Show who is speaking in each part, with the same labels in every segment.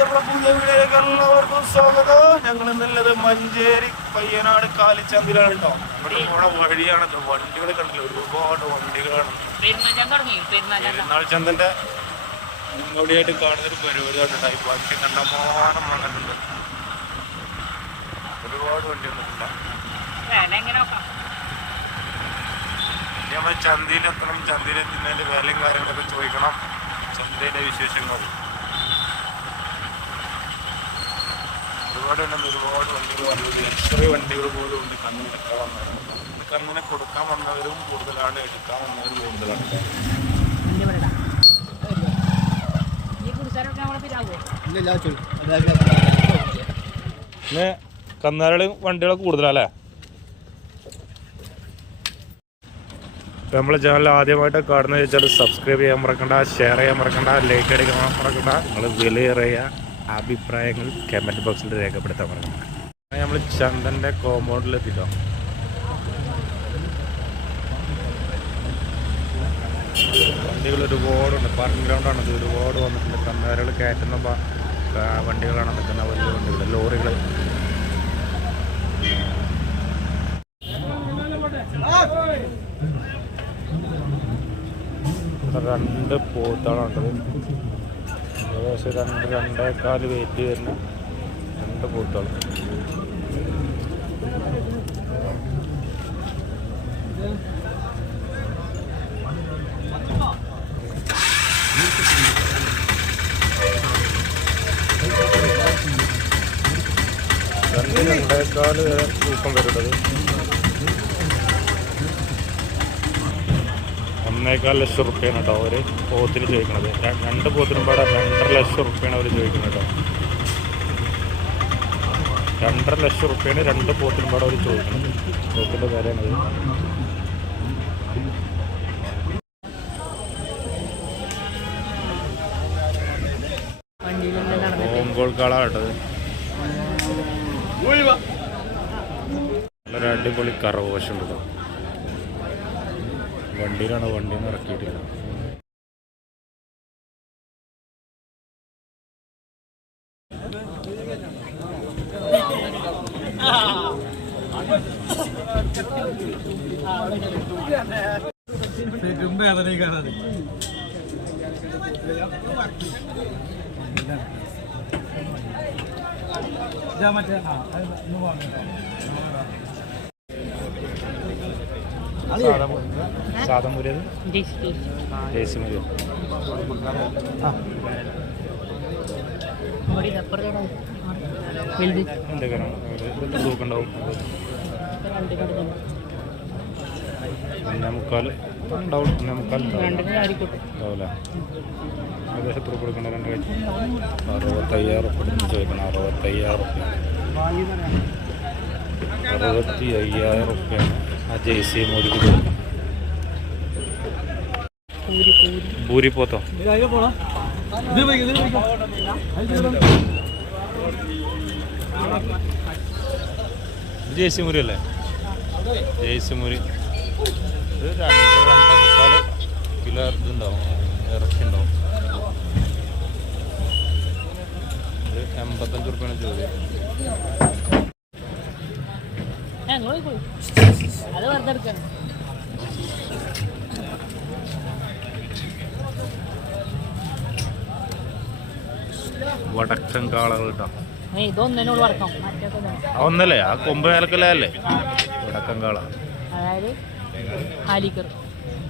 Speaker 1: നമ്മുടെ പുതിയ വീഡിയോയിലേക്ക് എല്ലാവർക്കും സ്വാഗതം. ഞങ്ങൾ ഇന്നുള്ളത് മഞ്ചേരി പയ്യനാട് കാലിച്ചമ്പിലാണ് കേട്ടോ ഇവിടെ പോണ വഴിയാണല്ലോ. വണ്ടികൾ കണ്ടില്ല? ഒരുപാട് വണ്ടികളാണ്.
Speaker 2: പെരുന്നാൾ
Speaker 1: ചന്തന്റെ മുന്നോടിയായിട്ട് കാണുന്ന ഒരു പരിപാടിയാണ് കേട്ടോ ഈ വണ്ടി കണ്ടമാനം വന്നിട്ടുണ്ട്. ഒരുപാട് വണ്ടി വന്നിട്ടുണ്ട്. നമ്മൾ ചന്തയിൽ എത്തണം ചന്തയിൽ എത്തുന്നതിന്റെ വിലയും കാര്യങ്ങളൊക്കെ ചോദിക്കണം. ചന്തയിലെ വിശേഷങ്ങൾ ഒരുപാട് ഉണ്ടെന്ന് ഒരുപാട് വണ്ടികൾ വന്നു. ലക്ഷറി വണ്ടികൾ പോലും ഉണ്ട്. കണ്ണിനൊക്കെ വന്നത് കണ്ണിനെ കൊടുക്കാൻ വന്നവരും കൂടുതലാണ് എടുക്കാൻ വന്നവരും കൂടുതലാണ്. പിന്നെ കന്നാരളി വണ്ടികളൊക്കെ കൂടുതലല്ലേ? നമ്മളെ ചാനൽ ആദ്യമായിട്ട് കാണുന്നത് വെച്ചാൽ സബ്സ്ക്രൈബ് ചെയ്യാൻ മറക്കണ്ട ഷെയർ ചെയ്യാൻ മറക്കണ്ട ലൈക്ക് അടിക്കാൻ മറക്കണ്ട. നിങ്ങൾ വിലയേറിയ അഭിപ്രായങ്ങൾ കമന്റ് ബോക്സിൽ രേഖപ്പെടുത്താൻ പറഞ്ഞു നമ്മൾ ചന്ദന്റെ കോമ്പൗണ്ടിൽ എത്തിട്ടോ? വണ്ടികൾ ഒരുപാടുണ്ട്. പാർക്കിംഗ് ഗ്രൗണ്ടാണ് ഇത് ഒരുപാട് വന്നിട്ടുണ്ട്. കന്നാരകൾ കയറ്റുന്ന വണ്ടികളാണ് നിൽക്കുന്ന വലിയ വണ്ടികൾ ലോറികൾ രണ്ട് പോത്താണുണ്ടത് ഏകദേശം രണ്ട് രണ്ടേക്കാൽ വെയിറ്റ് വരുന്ന രണ്ട് പൂത്തോളം രണ്ട് രണ്ടേക്കാൽ വരെ തൂക്കം വരുന്നത് ഒന്നേകാൽ ലക്ഷം റുപ്യാണ് കേട്ടോ അവർ പോത്തിന് ചോദിക്കണത്. രണ്ട് പോത്തിനും പാടെ രണ്ടര ലക്ഷം റുപ്യാണ് അവർ ചോദിക്കുന്നത് കേട്ടോ. രണ്ടര ലക്ഷം റുപ്യാണ് രണ്ട് പോത്തിനും പാടെ അവർ ചോദിക്കുന്നത് പോത്തിന്റെ വിലയാണത് ഓങ്കോൾ കാളാണ് കേട്ടത്. നല്ലൊരു അടിപൊളി കറവശമുണ്ട് കേട്ടോ വണ്ടിയിലാണ് വണ്ടിയിൽ നിന്ന് ഇറക്കിയിട്ടില്ല
Speaker 3: മറ്റേ
Speaker 1: സാധാ ദേശി
Speaker 2: ഇത് അപ്പുറത്തോടെ വലുത്.
Speaker 1: എന്തൊക്കെയാണ് തൂക്കുണ്ടാവും
Speaker 2: രണ്ട് കിടക്കുന്നു
Speaker 1: ഒന്നേ മുക്കാൽ ഉണ്ടാവും. ഒന്നേ മുക്കാൽ ഉണ്ടാവും
Speaker 2: രണ്ടിന്
Speaker 1: ഉണ്ടാവില്ല. ഏകദേശം എത്ര കൊടുക്കണ്ട രണ്ട് കഴിച്ച് അറുപത്തയ്യായിരം ചോദിക്കണം. അറുപത്തി അയ്യായിരം ആ ജെയ്സി മോദിക്ക്
Speaker 2: പൂരി
Speaker 1: ഭൂരിപ്പോത്തോ. ജെയ്സി മുരി അല്ലേ ജെയ്സി മുരി ഇത് രണ്ട് രണ്ടേ മുക്കാൽ കിലോ ഇതുണ്ടാവും ഇറച്ചി ഉണ്ടാവും എൺപത്തഞ്ച് ഉറുപ്പിയാണ് ചോദ്യം
Speaker 2: അത് വെറുതെ എടുക്കണം.
Speaker 1: വടക്കൻ കാളകൾ കേട്ടോ.
Speaker 2: ഇതൊന്നിനോട്
Speaker 1: ഒന്നല്ലേ ആ കൊമ്പ് മേലക്കല്ലേ അല്ലേ? വടക്കൻ കാള.
Speaker 2: അതായത് ഹാലിക്കർ.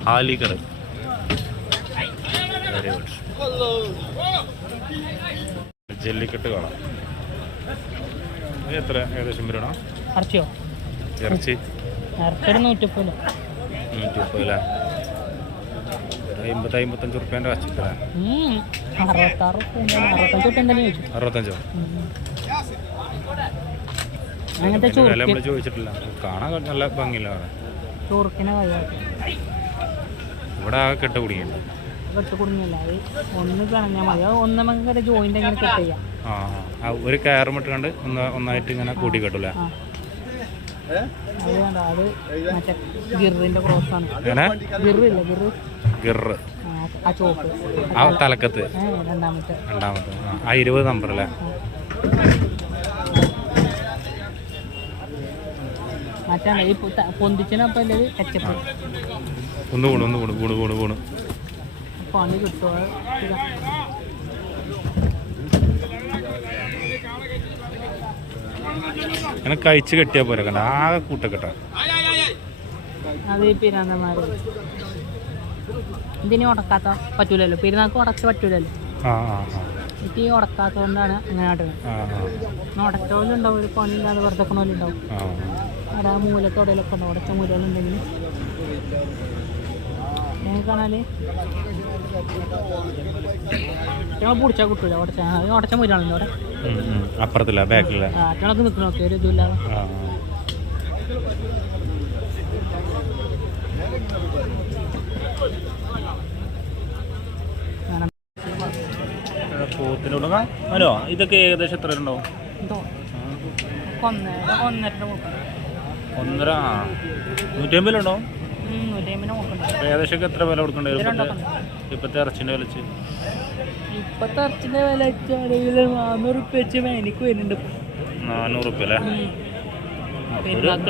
Speaker 1: ഹാലിക്കർ. വെരി ഗുഡ് ജല്ലിക്കെട്ട് കാണാം എത്ര ഏകദേശം വരണോ
Speaker 2: ഇറച്ചിയോ?
Speaker 1: ഇറച്ചി? അമ്പത്തഞ്ച്
Speaker 2: റുപ്യേന്റെ അറുപത്തഞ്ച്
Speaker 1: വില നമ്മൾ ചോദിച്ചിട്ടില്ല. കാണാൻ നല്ല ഭംഗിയില്ല അവിടെ. ഇവിടെ ആ കെട്ട ആ ഒരു കയറും ഇട്ടുകൊണ്ട് ഒന്ന് ഒന്നായിട്ട് ഇങ്ങനെ കൂട്ടി കെട്ടൂല
Speaker 2: അത് വേണ്ട അത് മറ്റേ ഗിറിന്റെ ക്രോസ് ആണ്.
Speaker 1: അങ്ങനെ
Speaker 2: ഗിറില്ല ഗിറ്?
Speaker 1: ഗിറ്.
Speaker 2: ആ ചോപ്പ്.
Speaker 1: ആ തലക്കത്ത്.
Speaker 2: രണ്ടാമത്തെ.
Speaker 1: രണ്ടാമത്തെ. ആ, ഇരുപത് നമ്പർ അല്ലേ
Speaker 2: മറ്റാണ് ഈ കച്ചപ്പ്.
Speaker 1: ഒന്ന് കൂടും ഒന്ന് കൂടും വീണ് വീണ് കൂടും.
Speaker 2: പണി ഇതാ.
Speaker 1: അങ്ങനെ കഴിച്ച് കെട്ടിയാൽ പോരെ കണ്ട? ആകെ കൂട്ടക്കെട്ടാ.
Speaker 2: ഇതിനി ഉടക്കാത്ത? പറ്റൂലല്ലോ. പെരുന്നാൾക്ക് ഉടച്ച് പറ്റൂലല്ലോ. ഈ ഉടക്കാത്തതുകൊണ്ടാണ് അങ്ങനെ ആട്ടുന്നത്.
Speaker 1: ആ ആ.
Speaker 2: ഉടക്കോലുണ്ടാവും ഒരു പണിയില്ലാതെ വെറുതെ ഉണ്ടാവും
Speaker 1: ആ
Speaker 2: അവിടെ ആ മൂലത്തോടെയൊക്കെ ഉണ്ടാവും. ഉടച്ച മൂലകളുണ്ടെങ്കിൽ. കാണാൽ? ഞങ്ങൾ പിടിച്ചാൽ കിട്ടൂല അവിടെ.
Speaker 1: അപ്പുറത്തില്ല ബാക്കില്ല
Speaker 2: ആ അറ്റണക്ക് നിൽക്കണ ഒരു ഇതുമില്ലാതെ.
Speaker 1: ആ
Speaker 2: അങ്ങനെ.
Speaker 1: ഹലോ ഇതൊക്കെ ഏകദേശം എത്ര ഉണ്ടാവും
Speaker 2: ഒന്നര ഒന്നര കൊടുക്കണം
Speaker 1: ഏകദേശം എത്ര വില കൊടുക്കണ്ടേ? ഇപ്പത്തെ ഇറച്ചിന്റെ വില
Speaker 2: ഇപ്പത്തെ ഇറച്ചിന്റെ വില വെച്ചാണെങ്കിൽ നാന്നൂറ് ഉപ്പ വെച്ച് മേനിക്ക് വരുന്നുണ്ട്.
Speaker 1: നാനൂറ് റുപ്യ അല്ലേ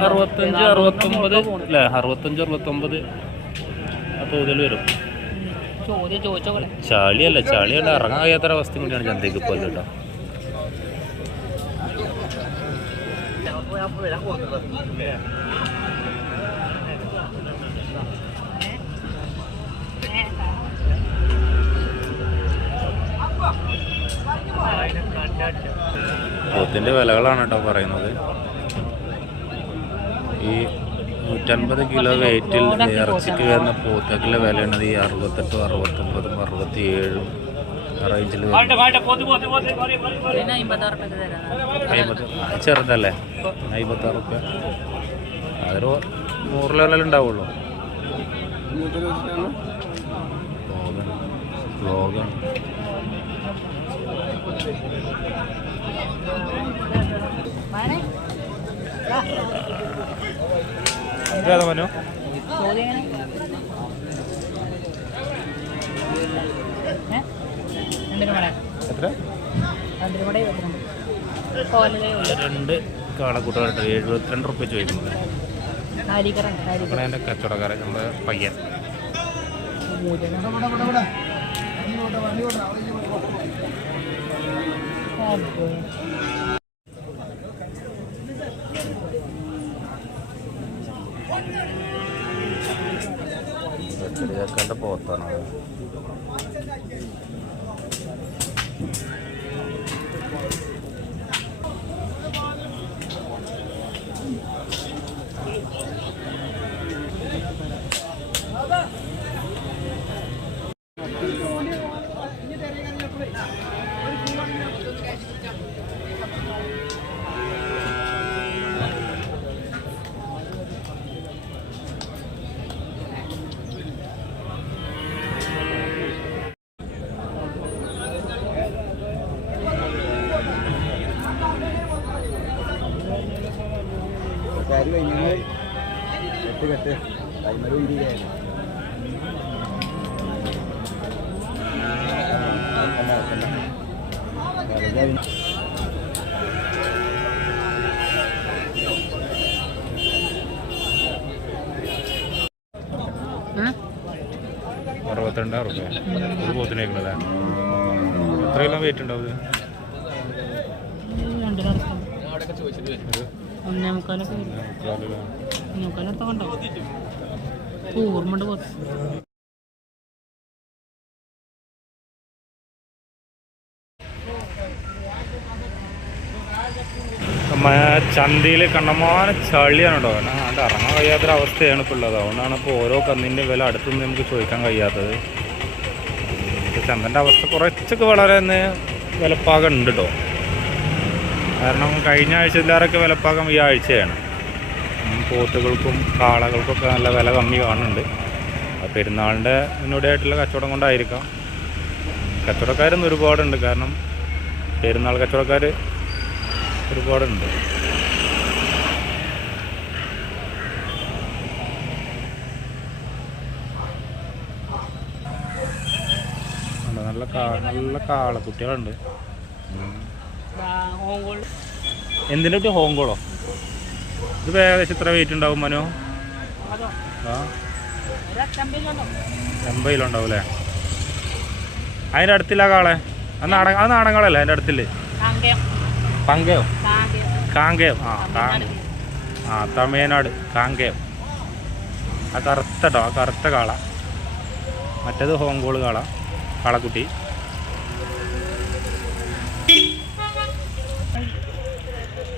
Speaker 1: അറുപത്തഞ്ച് അറുപത്തൊമ്പത്. അല്ലേ? അറുപത്തഞ്ച് അറുപത്തൊമ്പത് ആ തോതിൽ വരും. ചളിയല്ല ചളിയല്ല. ഇറങ്ങാൻ കഴിയാത്ത അവസ്ഥ കൂടിയാണ് ചന്തയ്ക്ക് ഇപ്പോൾ കേട്ടോ. പോത്തിന്റെ വിലകളാണ് കേട്ടോ പറയുന്നത്. ഈ നൂറ്റൻപത് കിലോ വെയിറ്റിൽ ഇറച്ചിക്ക് വരുന്ന പോത്തക്കിലെ വിലയാണത് ഈ അറുപത്തെട്ടും അറുപത്തൊമ്പതും അറുപത്തി ഏഴും റേഞ്ചിൽ അമ്പത് ചെറുതല്ലേ? അമ്പത്താറ് റുപ്യ അതൊരു നൂറ് ലെവലിൽ ഉണ്ടാവുള്ളൂ. ബ്ലോഗാണ്
Speaker 2: വേണേ
Speaker 1: ഇതേതാ മനു? എത്ര? രണ്ട് കാളക്കൂട്ടമായിട്ട് എഴുപത്തിരണ്ട് റുപ്യ ചോദിക്കുന്നത് എന്റെ കച്ചവടക്കാരൻ നമ്മുടെ പയ്യൻ. ചെറിയാക്കാന്റെ പോത്താണ്. അറുപത്തിരണ്ടായിരം റുപ്യ ഒരു പോത്തിനേക്കണല്ലേ എത്ര കിലോ വെയിറ്റ് ഉണ്ടാവും ഇത്?
Speaker 2: ഒന്നേ മുക്കാലൊക്കെ വരും
Speaker 1: മുക്കാൽ കിലോ.
Speaker 2: ഒന്നേ മുക്കാലടുത്തൊക്കെ ഉണ്ടാവും ഓർമ്മണ്ട് പോത്ത്
Speaker 1: ചന്തയിൽ കണ്ണമാന ചളിയാണ് കേട്ടോ. കാരണം അത് ഇറങ്ങാൻ കഴിയാത്തൊരു അവസ്ഥയാണ് ഇപ്പോൾ ഉള്ളത്. അതുകൊണ്ടാണ് ഇപ്പോൾ ഓരോ കന്നിന്റെ വില അടുത്തുനിന്ന് നമുക്ക് ചോദിക്കാൻ കഴിയാത്തത്. ചന്തന്റെ അവസ്ഥ കുറച്ചൊക്കെ വളരെ വിലപ്പാകം ഉണ്ട് കേട്ടോ. കാരണം കഴിഞ്ഞ ആഴ്ചയിലാറൊക്കെ വിലപ്പാകം ഈ ആഴ്ചയാണ്. പോത്തുകൾക്കും കാളകൾക്കൊക്കെ നല്ല വില കമ്മി കാണുന്നുണ്ട്. പെരുന്നാളിന്റെ മുന്നോടിയായിട്ടുള്ള കച്ചവടം കൊണ്ടായിരിക്കാം. കച്ചവടക്കാരൊന്നും ഒരുപാടുണ്ട്. കാരണം പെരുന്നാൾ കച്ചവടക്കാർ ഒരുപാടുണ്ട് നല്ല കാ നല്ല കാളക്കുട്ടികളുണ്ട്
Speaker 2: കുട്ടികളുണ്ട്.
Speaker 1: എന്തിന്റെ കുട്ടി? ഹോങ്കോളോ? ഇത് ഏകദേശം ഇത്ര വെയിറ്റ് ഉണ്ടാവും മനോ? ആ.
Speaker 2: ഒരു അച്ചമ്പയിലുണ്ടോ
Speaker 1: എൺപത് കിലോ ഉണ്ടാവും അല്ലേ? അതിന്റെ അടുത്തില്ല കാളെ. അത് നാടൻ അത് നാടങ്ങളല്ലേ അതിന്റെ അടുത്തില്ലേ? പങ്കയോ
Speaker 2: കാങ്കയം.
Speaker 1: കാങ്കയം. ആ കാങ് ആ തമിഴ്നാട്. കാങ്കയം. ആ കറുത്തട്ടോ ആ കറുത്ത കാള. മറ്റേത് ഹോങ്കോൾ കാള. കാളക്കുട്ടി.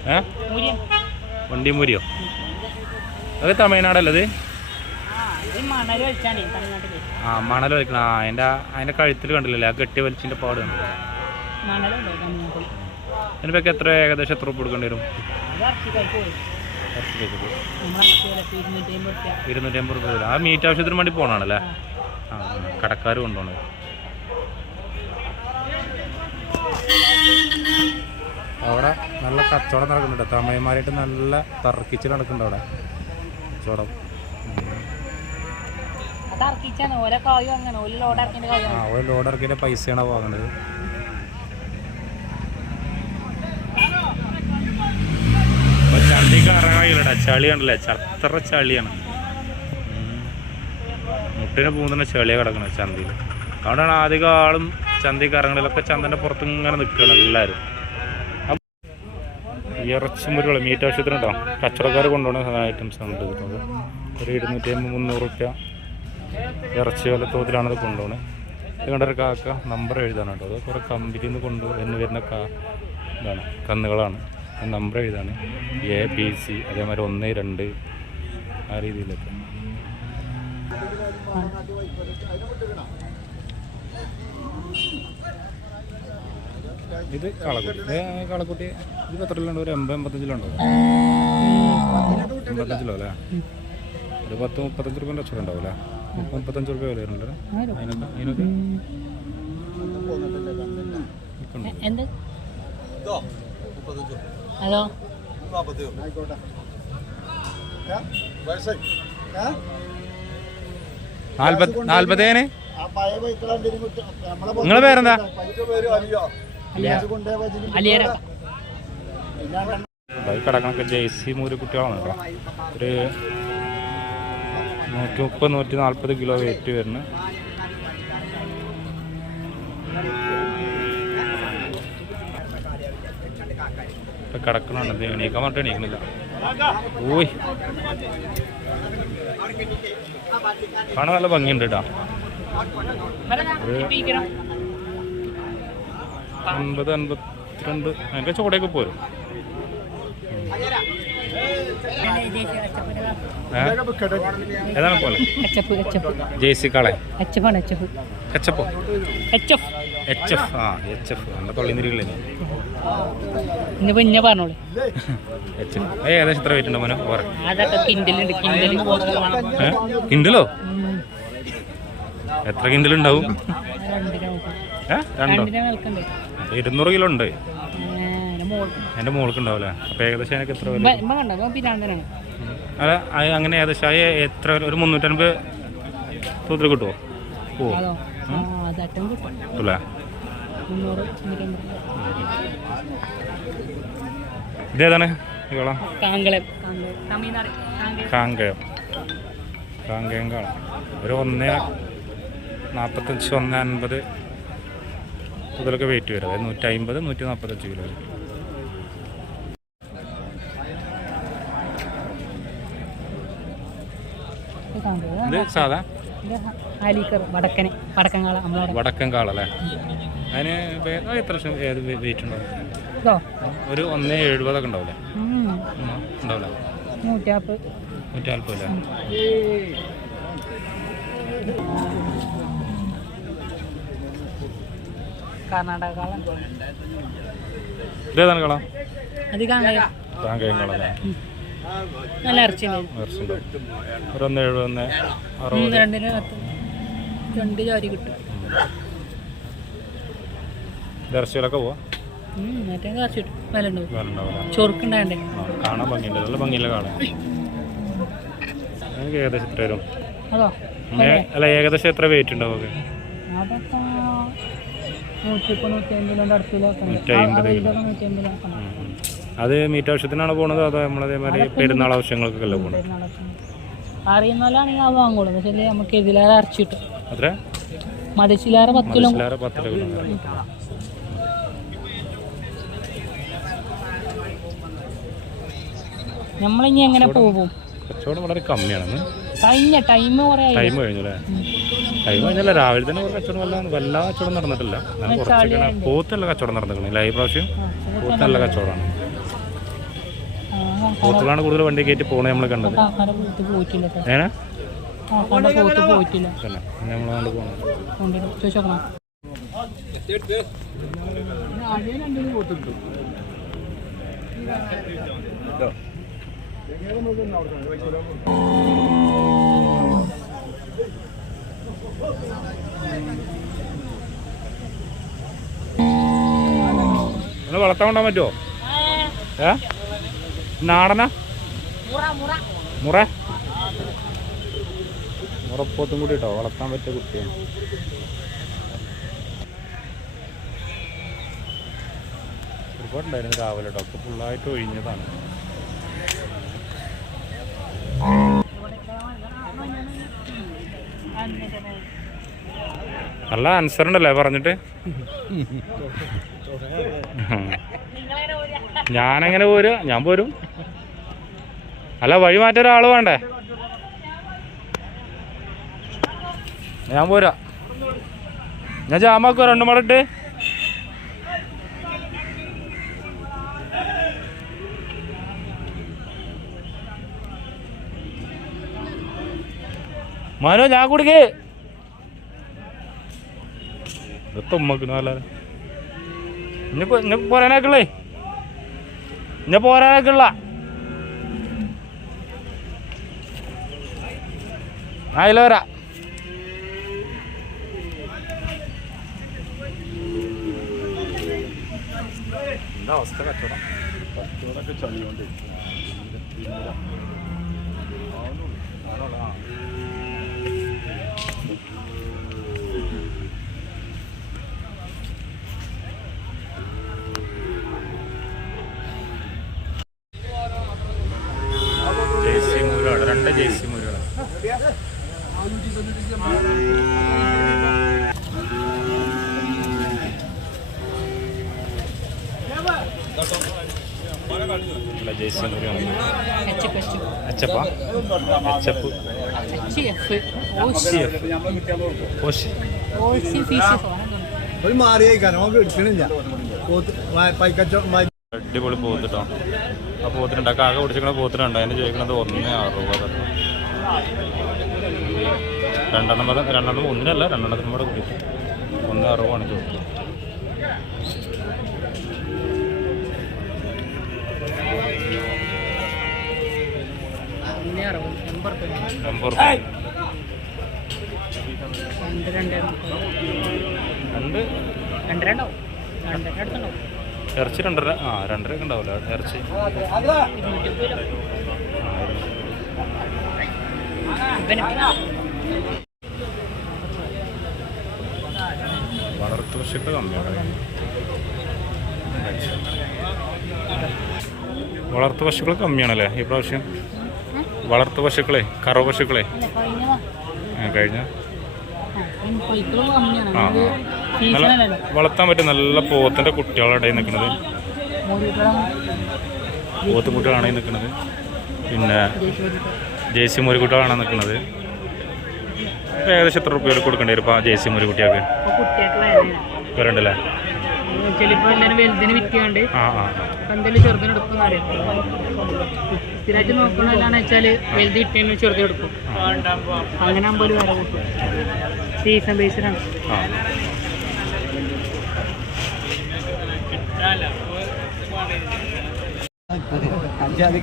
Speaker 1: ഏ?
Speaker 2: മുരിയോ
Speaker 1: വണ്ടിമുരിയോ? അത് തമിഴ്നാടല്ലത്
Speaker 2: ആ മണൽ
Speaker 1: വലിക്കണം. ആ അതിന്റെ അതിന്റെ കഴുത്തിൽ കണ്ടില്ലല്ലേ? ആ കെട്ടി വലിച്ചിന്റെ പാട് കണ്ടില്ല? അതിനിപ്പൊക്കെ എത്ര ഏകദേശം എത്ര കൊടുക്കേണ്ടി വരും?
Speaker 2: ഇരുന്നൂറ്റി അമ്പത്
Speaker 1: വരും. ആ മീറ്റ് ആവശ്യത്തിന് വേണ്ടി പോണാണല്ലേ? ആ കടക്കാർ കൊണ്ടുപോകണത് അവിടെ നല്ല കച്ചവടം നടക്കുന്നുണ്ട്. തമിഴന്മാരായിട്ട് നല്ല തർക്കിച്ച് നടക്കുന്നുണ്ട് അവിടെ. കച്ചവടം. ആ ഒരു ലോഡ് ഇറക്കിന്റെ പൈസയാണ് വാങ്ങുന്നത് ചളി കറങ്ങാ കഴിയില്ലടാ. ചളി കണ്ടല്ലേ? ചത്ര ചളിയാണ്. മുട്ടിനെ പോകുന്ന ചളിയാണ് കിടക്കുന്നത് ചന്തയിൽ അതുകൊണ്ടാണ് ആദ്യ ആളും ചന്തയിൽ കറങ്ങളിലൊക്കെ ചന്തന്റെ പുറത്ത് ഇങ്ങനെ നിൽക്കണം എല്ലാവരും ഇറച്ചിമുരുകൾ മീറ്റ് ആവശ്യത്തിന് കേട്ടോ കച്ചവടക്കാർ കൊണ്ടുപോകുന്ന ഐറ്റംസ് ആണ് എടുക്കുന്നത് ഒരു ഇരുന്നൂറ്റി അമ്പത് മുന്നൂറ് റുപ്യ ഇറച്ചി വില തോതിലാണ് ഇത് കൊണ്ടുപോകുന്നത് ഇത് കണ്ടൊരു കാക്ക നമ്പർ എഴുതാനാണ് കേട്ടോ. അത് കുറേ കമ്പനിയിൽ നിന്ന് കൊണ്ടു എന്ന് വരുന്ന കാ ഇതാണ് കന്നുകളാണ്. നമ്പർ എഴുതാണ്. എ ബി സി അതേമാതിരി ഒന്ന് രണ്ട് ആ രീതിയിലൊക്കെ. ഇത് കളക്കുട്ടി. ഇത് കാളക്കുട്ടി ഇത് എത്ര ഉണ്ട് ഒരു എൺപത് എൺപത്തഞ്ചിലുണ്ടോ? എൺപത്തഞ്ചിലോ അല്ലേ? ഒരു പത്ത് മുപ്പത്തഞ്ച് രൂപ ലക്ഷം ഉണ്ടാവും അല്ലേ മുപ്പത്തഞ്ച് രൂപ വില വരുന്നുണ്ട് അതിനൊക്കെ
Speaker 3: നമ്മളെ
Speaker 1: നിങ്ങളെ പേരെന്താ? അടക്കണൊക്കെ ജേഴ്സി മൂര് കുട്ടികളാണ് കേട്ടോ. ഒരു നൂറ്റി മുപ്പത് നൂറ്റി നാൽപ്പത് കിലോ വെയിറ്റ് വരുന്ന. ഇപ്പൊ കിടക്കണുണ്ട്. എണീക്കാൻ പറഞ്ഞിട്ട് എണീക്കണില്ല. ഓയ്. കാണാൻ നല്ല ഭംഗിയുണ്ട് കേട്ടോ. അൻപത് അൻപത്തിരണ്ട്. അതിന്റെ ചുവടേക്ക് പോരും? ഏതാണ് പോലെ? ജേസി കാളെ.
Speaker 2: എച്ചപ്പ്
Speaker 1: എച്ച് എഫ്. ആ എച്ച് എഫ്.
Speaker 2: ഇന്ന
Speaker 1: എച്ച് എഫ്. ഏകദേശം എത്ര വെയിറ്റ് ഉണ്ടോ മോനെ?
Speaker 2: കിൻഡൽ. കിൻഡിലോ?
Speaker 1: എത്ര രണ്ടോ? ഇരുന്നൂറ് കിലോ ഉണ്ട്. എന്റെ മോൾക്ക് ഉണ്ടാവില്ലേ അപ്പോൾ ഏകദേശം എനിക്ക് എത്ര അല്ല അങ്ങനെ ഏകദേശം എത്ര ഒരു മുന്നൂറ്റൻപത് തൂത്തിൽ കിട്ടുമോ ഓ. കിട്ടൂലേ? ഇതേതാണ്? ഇവളാ?
Speaker 2: കാങ്കളം
Speaker 1: കാങ്കയം. കാങ്കയം. കാണാം. ഒരു ഒന്ന് നാൽപ്പത്തഞ്ച് ഒന്ന് അൻപത് മുതലൊക്കെ വെയിറ്റ് വരും. അതായത് നൂറ്റി അമ്പത് നൂറ്റി നാൽപ്പത്തഞ്ച് കിലോ വരും
Speaker 2: ഇത്
Speaker 1: സാധാ?
Speaker 2: ഇത് ആലിക്കർ വടക്കനെ വടക്കങ്കാള നമ്മളവിടെ
Speaker 1: വടക്കൻ കാളല്ലേ അതിന് വേ- എത്ര ശ- ഏത് വെയിറ്റ് ഉണ്ടാവും
Speaker 2: ഇതോ?
Speaker 1: ഒരു ഒന്ന് എഴുപതൊക്കെ ഉണ്ടാവില്ലേ അല്ലേ?
Speaker 2: കർണാടക കാളം
Speaker 1: ഇതേതാണ് കള?
Speaker 2: അത് കാങ്കയം
Speaker 1: കാങ്കയം കളല്ലേ
Speaker 2: നല്ല ഇറച്ചിയുണ്ട്
Speaker 1: ഇറച്ചിണ്ടോ ഒരു ഒന്ന് എഴുപത് ഒന്ന്
Speaker 2: ഉം,
Speaker 1: അറുപത്
Speaker 2: രണ്ടിന് പത്ത്. രണ്ട് ജോലി കിട്ടും.
Speaker 1: ഇത് ഇറച്ചിയിലൊക്കെ
Speaker 2: മറ്റേ കാശ് കിട്ടും. വില ഉണ്ടാവും
Speaker 1: വേറെ ഉണ്ടാവില്ല
Speaker 2: ചൊറുക്കുണ്ടാണ്ടേ
Speaker 1: ആ, കാണാൻ ഭംഗിയുണ്ട്. നല്ല ഭംഗിയില്ല കാണാൻ എനിക്ക് ഏകദേശം എത്ര വരും
Speaker 2: അതോ?
Speaker 1: അല്ല ഏകദേശം എത്ര വെയിറ്റ് ഉണ്ടാവും
Speaker 2: നൂറ്റിപ്പോ നൂറ്റി അമ്പതിന്റെ അടുത്തിലൊക്കെ ഉണ്ട്.
Speaker 1: നൂറ്റി
Speaker 2: ആ, ആ
Speaker 1: അമ്പത്
Speaker 2: വലുതൊക്കെ അമ്പതിലൊക്കെ
Speaker 1: അത് മീറ്റ് ആവശ്യത്തിനാണ് പോണത് അതോ നമ്മളതേമാതിരി പെരുന്നാൾ ആവശ്യങ്ങൾക്കൊക്കെ
Speaker 2: പോണത്? അറിയുന്നാലാണെങ്കിൽ അത് വാങ്ങുള്ളൂ. പക്ഷേ നമുക്ക് ഇതിലേറെ അരച്ച് കിട്ടും
Speaker 1: അത്ര
Speaker 2: മതിച്ചിലേറെ പത്ത് കിലോ.
Speaker 1: പത്ത് കിലോ.
Speaker 2: നമ്മളിനി എങ്ങനെ പോകും?
Speaker 1: കച്ചവടം വളരെ കമ്മിയാണ്
Speaker 2: കഴിഞ്ഞ ടൈം കുറേ
Speaker 1: ടൈം കഴിഞ്ഞു അല്ലേ? ടൈം കഴിഞ്ഞല്ല രാവിലെ തന്നെ ഒരു കച്ചവടം വല്ല വല്ലാ കച്ചവടം നടന്നിട്ടില്ല. ഞാൻ കുറച്ചൊക്കെ പോത്തുള്ള കച്ചവടം നടന്നിട്ടുണ്ട്. ഈ പ്രാവശ്യം പോത്ത് നല്ല കച്ചവടമാണ്. പോത്തുകളാണ് കൂടുതൽ വണ്ടി കയറ്റി പോണേ നമ്മൾ കണ്ടത്. ഏനാ? ഒന്ന് വളർത്താൻ കൊണ്ടാൻ പറ്റുമോ ഏ? നാടന? മുറ? മുറപ്പോത്തും കൂടി കേട്ടോ വളർത്താൻ പറ്റിയ കുട്ടിയാണ് ഒരുപാടുണ്ടായിരുന്നു രാവിലെ കേട്ടോ അപ്പോൾ ഫുള്ളായിട്ട് ഒഴിഞ്ഞതാണ്. നല്ല ആൻസർ ഉണ്ടല്ലേ പറഞ്ഞിട്ട്? ഞാനെങ്ങനെ പോരുക ഞാൻ പോരും. അല്ല വഴി മാറ്റാൻ ഒരാൾ വേണ്ടേ? ഞാൻ പോരാ. ഞാൻ ജാമാക്കോ രണ്ടു മടട്ട് മനോ ഞാൻ കുടിക്കേ. തുമ്മക്കണല്ല ഇനി ഇനി പോരാനാക്കുള്ളേ ഇനി പോരാനാക്കുള്ള അതിൽ വരാ. എന്താ അവസ്ഥ കച്ചവടം? കച്ചവടമൊക്കെ ചളിയോണ്ട്. ജേസി
Speaker 3: ഒരു മാറിയേക്കാരം നമുക്ക് എടുക്കണില്ല. പോത്ത് പൈക്കച്ചോ
Speaker 1: അടിപൊളി പോത്തിട്ടോ ആ പോത്തിനുണ്ട്. ആ കാക്ക പിടിച്ചിരിക്കണ പോത്തിനുണ്ട്. അതിന് ചോദിക്കണത് ഒന്ന് ആറ് രൂപ രണ്ടെണ്ണം രണ്ടെണ്ണം ഒന്നിനല്ല രണ്ടെണ്ണത്തിനും കൂടെ കൂടിയിട്ട് ഒന്ന് ആണ് ചോദിക്കുന്നത്.
Speaker 2: രണ്ട് രണ്ടര ആ രണ്ടര ഒക്കെ
Speaker 1: ഇറച്ചി ഉണ്ടാവില്ല? ഇറച്ചി. വളർത്തു പക്ഷേ കമ്മിയാണ്. വളർത്തു പശുക്കൾ കമ്മിയാണല്ലേ ഈ പ്രാവശ്യം? വളർത്തു പശുക്കളെ കറവ പശുക്കളെ. കഴിഞ്ഞ ആ നല്ല വളർത്താൻ പറ്റും നല്ല പോത്തിന്റെ കുട്ടികളുടെ ഇടയിൽ നിൽക്കുന്നത്. പോത്തും കുട്ടികളാണ് നിൽക്കുന്നത്. പിന്നെ ജേസി മുരിക്കുട്ടികളാണ് നിൽക്കുന്നത്. ഏകദേശം എത്ര റുപ്യ കൊടുക്കേണ്ടി വരും ഇപ്പം ജേസി മുരിക്കുട്ടിയൊക്കെ
Speaker 2: ഇപ്പോൾ കുട്ടിയൊക്കെ വേദന
Speaker 1: വരണ്ടല്ലേ? ആ ആ
Speaker 2: സ്ഥിരമായിട്ട് നോക്കണമെന്നാണ് വെച്ചാൽ വലുത് കിട്ടിയതിന് ചെറുത് കൊടുക്കും അങ്ങനെ ആകുമ്പോൾ വില കൂട്ടും. സീസൺ ബേസിലാണ്
Speaker 3: അഞ്ചാതി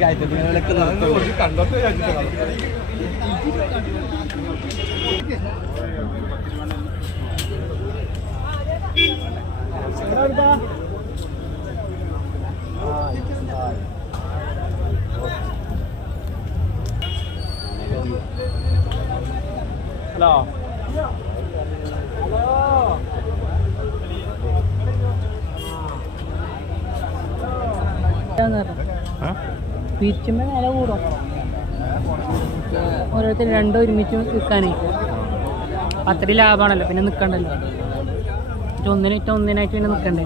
Speaker 3: ഹലോ
Speaker 2: പിരിച്ചുമ്പോ വില കൂടും? ഓരോരുത്തർ രണ്ടോ ഒരുമിച്ച് വിൽക്കാനേ അത്രയും ലാഭമാണല്ലോ പിന്നെ നിൽക്കണ്ടല്ലോ ഒന്നിനായിട്ട് ഒന്നിനായിട്ട് പിന്നെ നിൽക്കണ്ടേ